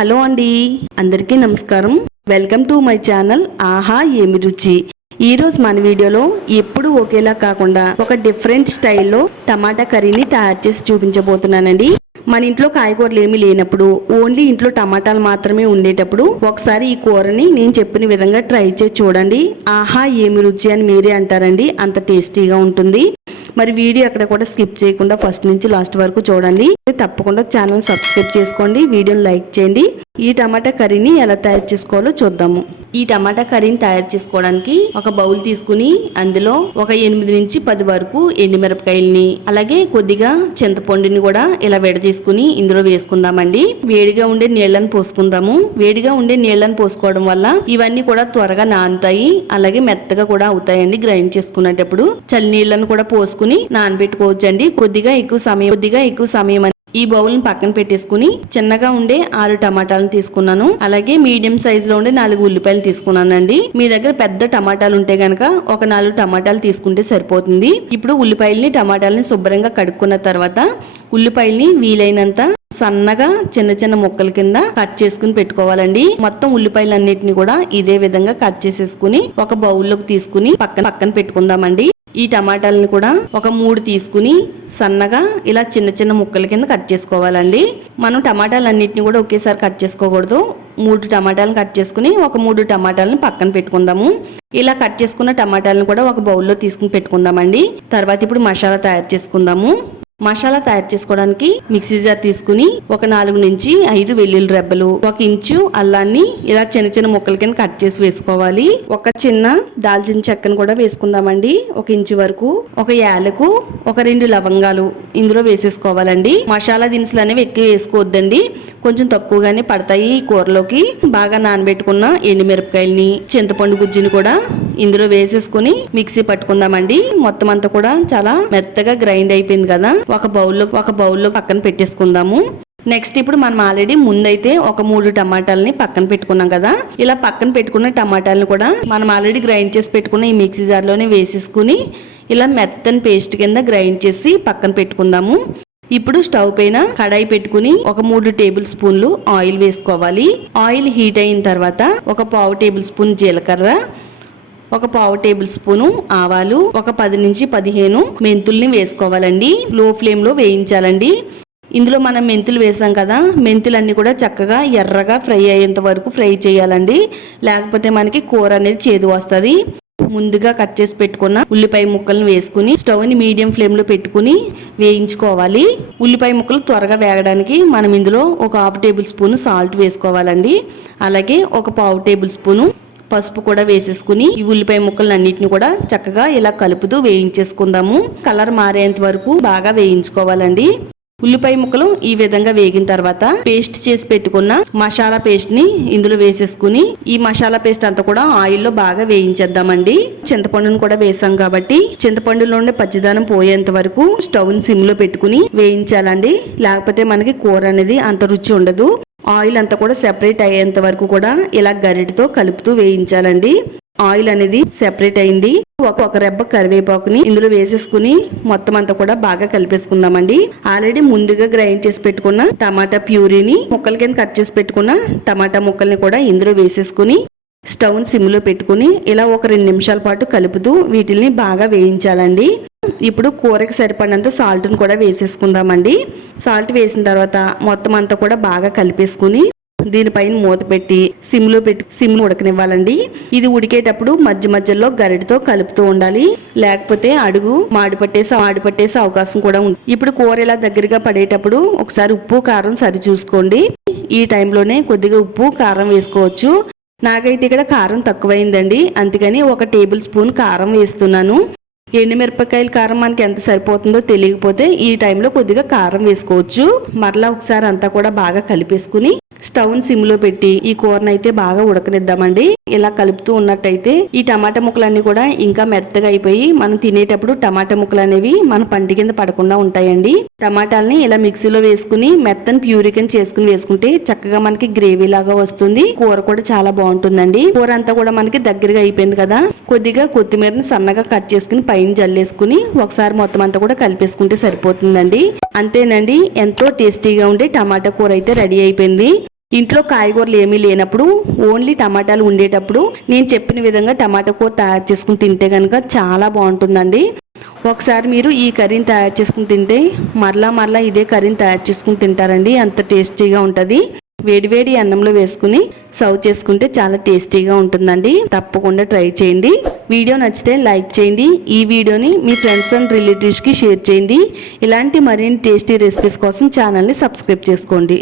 Hello అండి. అందరికీ నమస్కారం. వెల్కమ్ టు మై ఛానల్ ఆహా ఏమి రుచి. ఈరోజు మన వీడియోలో ఎప్పుడు ఒకేలా కాకుండా ఒక డిఫరెంట్ స్టైల్లో టమాటా కర్రీని తయారు చేసి చూపించబోతున్నానండి. మన ఇంట్లో కాయగూరలు ఏమీ లేనప్పుడు ఓన్లీ ఇంట్లో టమాటాలు మాత్రమే ఉండేటప్పుడు ఒకసారి ఈ కూరని నేను చెప్పిన విధంగా ట్రై చేసి చూడండి. ఆహా ఏమి రుచి అని మీరే అంటారండి. అంత టేస్టీగా ఉంటుంది. మరి వీడియో అక్కడ కూడా స్కిప్ చేయకుండా ఫస్ట్ నుంచి లాస్ట్ వరకు చూడండి. తప్పకుండా ఛానల్ సబ్స్క్రైబ్ చేసుకోండి. వీడియోని లైక్ చేయండి. ఈ టమాటా కర్రీని ఎలా తయారు చేసుకోవాలో చూద్దాము. ఈ టమాటా కర్రీని తయారు చేసుకోవడానికి ఒక బౌల్ తీసుకుని అందులో ఒక ఎనిమిది నుంచి పది వరకు ఎండుమిరపకాయల్ని అలాగే కొద్దిగా చింతపండుని కూడా ఇలా విడదీసుకుని ఇందులో వేసుకుందామండి. వేడిగా ఉండే నీళ్ళని పోసుకుందాము. వేడిగా ఉండే నీళ్ళని పోసుకోవడం వల్ల ఇవన్నీ కూడా త్వరగా నానుతాయి అలాగే మెత్తగా కూడా అవుతాయండి గ్రైండ్ చేసుకునేటప్పుడు. చలి నీళ్ళను కూడా పోసుకుని నానబెట్టుకోవచ్చండి. కొద్దిగా ఎక్కువ సమయం కొద్దిగా ఎక్కువ సమయం ఈ బౌల్ని పక్కన పెట్టేసుకుని చిన్నగా ఉండే ఆరు టమాటాలను తీసుకున్నాను. అలాగే మీడియం సైజ్లో ఉండే నాలుగు ఉల్లిపాయలు తీసుకున్నానండి. మీ దగ్గర పెద్ద టమాటాలు ఉంటే గనక ఒక నాలుగు టమాటాలు తీసుకుంటే సరిపోతుంది. ఇప్పుడు ఉల్లిపాయల్ని టమాటాలని శుభ్రంగా కడుక్కున్న తర్వాత ఉల్లిపాయల్ని వీలైనంత సన్నగా చిన్న చిన్న ముక్కల కింద కట్ చేసుకుని పెట్టుకోవాలండి. మొత్తం ఉల్లిపాయలన్నిటిని కూడా ఇదే విధంగా కట్ చేసేసుకుని ఒక బౌల్లోకి తీసుకుని పక్కన పక్కన పెట్టుకుందామండి. ఈ టమాటాలను కూడా ఒక మూడు తీసుకుని సన్నగా ఇలా చిన్న చిన్న ముక్కల కింద కట్ చేసుకోవాలండి. మనం టమాటాలన్నింటినీ కూడా ఒకేసారి కట్ చేసుకోకూడదు. మూడు టమాటాలను కట్ చేసుకుని ఒక మూడు టమాటాలను పక్కన పెట్టుకుందాము. ఇలా కట్ చేసుకున్న టమాటాలను కూడా ఒక బౌల్లో తీసుకుని పెట్టుకుందామండి. తర్వాత ఇప్పుడు మసాలా తయారు చేసుకుందాము. మసాలా తయారు చేసుకోవడానికి మిక్సీ జార్ తీసుకుని ఒక నాలుగు నుంచి ఐదు వెల్లుల్లి రెబ్బలు ఒక ఇంచు అల్లాన్ని ఇలా చిన్న చిన్న ముక్కల కింద కట్ చేసి వేసుకోవాలి. ఒక చిన్న దాల్చిన చెక్కను కూడా వేసుకుందామండి. ఒక ఇంచు వరకు ఒక యాలకు ఒక రెండు లవంగాలు ఇందులో వేసేసుకోవాలండి. మసాలా దినుసులు అనేవి ఎక్కువ వేసుకోవద్దండి. కొంచెం తక్కువగానే పడతాయి ఈ కూరలోకి. బాగా నానబెట్టుకున్న ఎండుమిరపకాయలని చింతపండు గుజ్జుని కూడా ఇందులో వేసేసుకుని మిక్సీ పట్టుకుందామండి. మొత్తం అంతా కూడా చాలా మెత్తగా గ్రైండ్ అయిపోయింది కదా. ఒక బౌల్లో ఒక బౌల్లో పక్కన పెట్టేసుకుందాము. నెక్స్ట్ ఇప్పుడు మనం ఆల్రెడీ ముందైతే ఒక మూడు టమాటాలని పక్కన పెట్టుకున్నాం కదా. ఇలా పక్కన పెట్టుకున్న టమాటాలను కూడా మనం ఆల్రెడీ గ్రైండ్ చేసి పెట్టుకున్న ఈ మిక్సీ జార్లోనే వేసేసుకుని ఇలా మెత్తని పేస్ట్ కింద గ్రైండ్ చేసి పక్కన పెట్టుకుందాము. ఇప్పుడు స్టవ్ పైన కడాయి పెట్టుకుని ఒక మూడు టేబుల్ స్పూన్లు ఆయిల్ వేసుకోవాలి. ఆయిల్ హీట్ అయిన తర్వాత ఒక పావు టేబుల్ స్పూన్ జీలకర్ర ఒక పావు టేబుల్ స్పూను ఆవాలు ఒక పది నుంచి పదిహేను మెంతుల్ని వేసుకోవాలండి. లో ఫ్లేమ్లో వేయించాలండి. ఇందులో మనం మెంతులు వేసాం కదా మెంతులన్నీ కూడా చక్కగా ఎర్రగా ఫ్రై అయ్యేంత వరకు ఫ్రై చేయాలండి. లేకపోతే మనకి కూర అనేది చేదు వస్తుంది. ముందుగా కట్ చేసి పెట్టుకున్న ఉల్లిపాయ ముక్కలను వేసుకుని స్టవ్ని మీడియం ఫ్లేమ్లో పెట్టుకుని వేయించుకోవాలి. ఉల్లిపాయ ముక్కలు త్వరగా వేగడానికి మనం ఇందులో ఒక హాఫ్ టేబుల్ స్పూన్ సాల్ట్ వేసుకోవాలండి. అలాగే ఒక పావు టేబుల్ స్పూను పసుపు కూడా వేసేసుకుని ఈ ఉల్లిపాయ ముక్కలు అన్నిటిని కూడా చక్కగా ఇలా కలుపుతూ వేయించేసుకుందాము. కలర్ మారేంత వరకు బాగా వేయించుకోవాలండి. ఉల్లిపాయ ముక్కలు ఈ విధంగా వేగిన తర్వాత పేస్ట్ చేసి పెట్టుకున్న మసాలా పేస్ట్ని ఇందులో వేసేసుకుని ఈ మసాలా పేస్ట్ అంతా కూడా ఆయిల్లో బాగా వేయించేద్దామండి. చింతపండును కూడా వేసాం కాబట్టి చింతపండులో ఉండే పచ్చిదానం పోయేంత వరకు స్టవ్ని సిమ్లో పెట్టుకుని వేయించాలండి. లేకపోతే మనకి కూర అనేది అంత రుచి ఉండదు. ఆయిల్ అంతా కూడా సెపరేట్ అయ్యేంత వరకు కూడా ఇలా గరిటతో కలుపుతూ వేయించాలండి. ఆయిల్ అనేది సెపరేట్ అయింది. ఒక ఒక రెబ్బ కరివేపాకుని ఇందులో వేసేసుకుని మొత్తం అంతా కూడా బాగా కలిపేసుకుందామండి. ఆల్రెడీ ముందుగా గ్రైండ్ చేసి పెట్టుకున్న టమాటా ప్యూరీని ముక్కల కింద కట్ చేసి పెట్టుకున్న టమాటా ముక్కల్ని కూడా ఇందులో వేసేసుకుని స్టవ్ సిమ్లో పెట్టుకుని ఇలా ఒక రెండు నిమిషాల పాటు కలుపుతూ వీటిని బాగా వేయించాలండి. ఇప్పుడు కూరకి సరిపడినంత సాల్ట్ని కూడా వేసేసుకుందామండి. సాల్ట్ వేసిన తర్వాత మొత్తం అంతా కూడా బాగా కలిపేసుకుని దీనిపైన మూత పెట్టి సిమ్లో పెట్టి సిమ్ ఉడకనివ్వాలండి. ఇది ఉడికేటప్పుడు మధ్య మధ్యలో గరిటతో కలుపుతూ ఉండాలి. లేకపోతే అడుగు మాడిపట్టేసి మాడిపట్టేసే అవకాశం కూడా ఉంది. ఇప్పుడు కూర ఇలా దగ్గరగా పడేటప్పుడు ఒకసారి ఉప్పు కారం సరి చూసుకోండి ఈ టైంలోనే కొద్దిగా ఉప్పు కారం వేసుకోవచ్చు. నాకైతే ఇక్కడ కారం తక్కువైందండి. అందుకని ఒక టేబుల్ స్పూన్ కారం వేస్తున్నాను. ఎండుమిరపకాయల కారం మనకి ఎంత సరిపోతుందో తెలియకపోతే ఈ టైంలో కొద్దిగా కారం వేసుకోవచ్చు. మరలా ఒకసారి అంతా కూడా బాగా కలిపేసుకుని స్టవ్ సిమ్లో పెట్టి ఈ కూరను అయితే బాగా ఉడకనిద్దామండి. ఇలా కలుపుతూ ఉన్నట్టయితే ఈ టమాటా ముక్కలన్నీ కూడా ఇంకా మెత్తగా అయిపోయి మనం తినేటప్పుడు టమాటా ముక్కలు అనేవి మన పంటి కింద పడకుండా ఉంటాయండి. టమాటాలని ఇలా మిక్సీలో వేసుకుని మెత్తని ప్యూరికన్ చేసుకుని వేసుకుంటే చక్కగా మనకి గ్రేవీ లాగా వస్తుంది. కూర కూడా చాలా బాగుంటుందండి. కూర అంతా కూడా మనకి దగ్గరగా అయిపోయింది కదా. కొద్దిగా కొత్తిమీరని సన్నగా కట్ చేసుకుని పైన జల్లేసుకుని ఒకసారి మొత్తం అంతా కూడా కలిపేసుకుంటే సరిపోతుందండి. అంతేనండి. ఎంతో టేస్టీగా ఉండే టమాటా కూర అయితే రెడీ అయిపోయింది. ఇంట్లో కాయగూరలు ఏమీ లేనప్పుడు ఓన్లీ టమాటాలు ఉండేటప్పుడు నేను చెప్పిన విధంగా టమాటా కూర తయారు చేసుకుని తింటే కనుక చాలా బాగుంటుందండి. ఒకసారి మీరు ఈ కర్రీని తయారు చేసుకుని తింటే మరలా మరలా ఇదే కర్రీని తయారు చేసుకుని తింటారండి. అంత టేస్టీగా ఉంటుంది. వేడివేడి అన్నంలో వేసుకుని సర్వ్ చేసుకుంటే చాలా టేస్టీగా ఉంటుందండి. తప్పకుండా ట్రై చేయండి. వీడియో నచ్చితే లైక్ చేయండి. ఈ వీడియోని మీ ఫ్రెండ్స్ అండ్ రిలేటివ్స్కి షేర్ చేయండి. ఇలాంటి మరిన్ని టేస్టీ రెసిపీస్ కోసం ఛానల్ని సబ్స్క్రైబ్ చేసుకోండి.